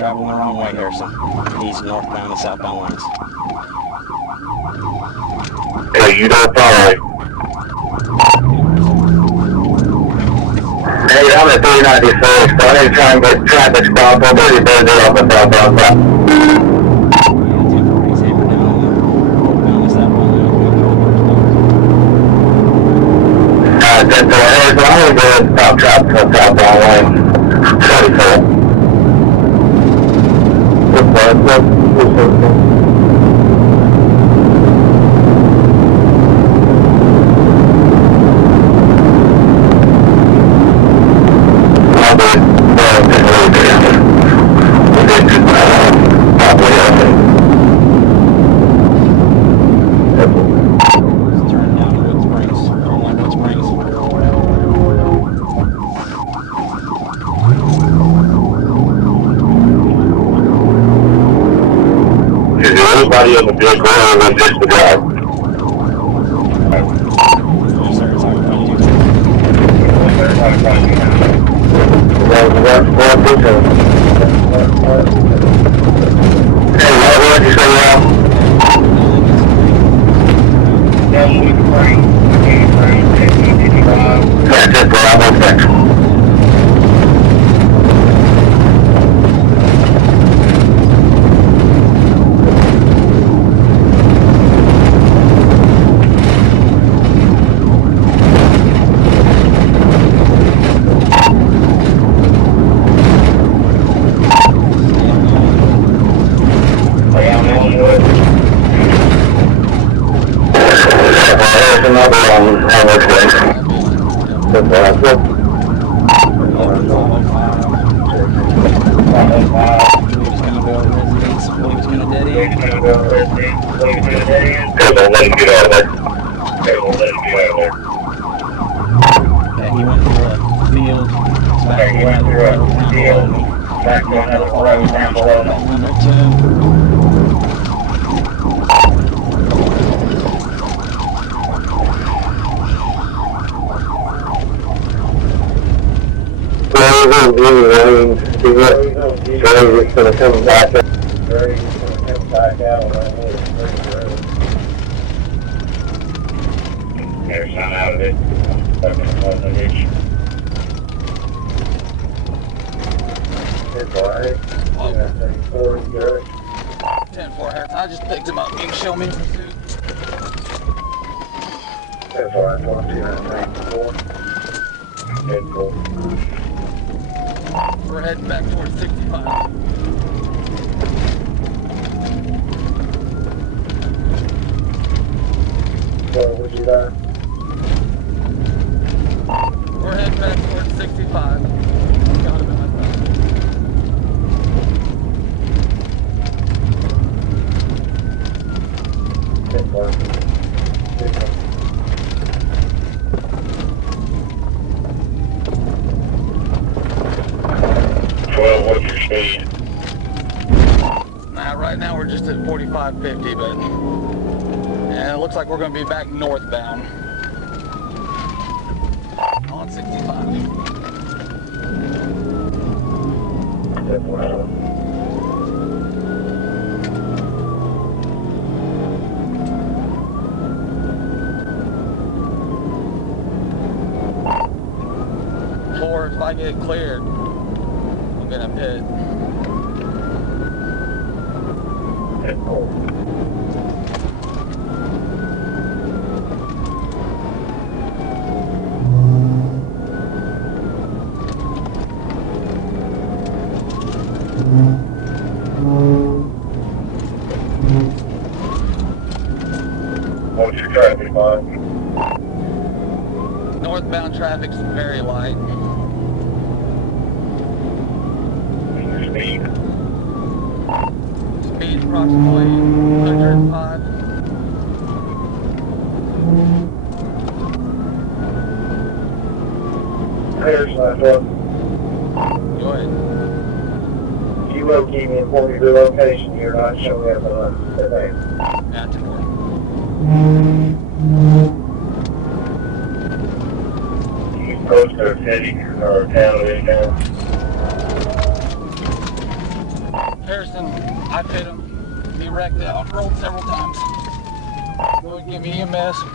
Traveling the wrong way, Harrison. He's northbound and southbound lanes. Hey, you don't follow. Hey, I'm at 394, so I ain't trying to get traffic stop. I'm pretty busy off the southbound side. That's all right. So I'm going to stop traffic on southbound lane. 24. Everybody in the vehicle and just the drive. Hey, what did you say now? That's it, bro. I'm okay. lanes. He's just going to come back. There's some out of it. Stuck in the ditch. 10-4 Harris. I just picked him up. You can show me the suit. 10-4, 294. 10-4. We're heading back towards 65. What was you there? We're heading back towards 65. Got him in my phone. What's your speed? Now, right now we're just at 45-50, but yeah, it looks like we're going to be back northbound on 65. Or if I get cleared, I'm gonna pit. What's your traffic on? Northbound traffic's very light. Your speed? Speed approximately 105. Here's last one. Go ahead. You will keep me informed of your location. You're not showing up on the name. Yeah, 10-4. You post a city or a town of any kind. Harrison, I pit him. He wrecked out, rolled several times. Go ahead and give me EMS.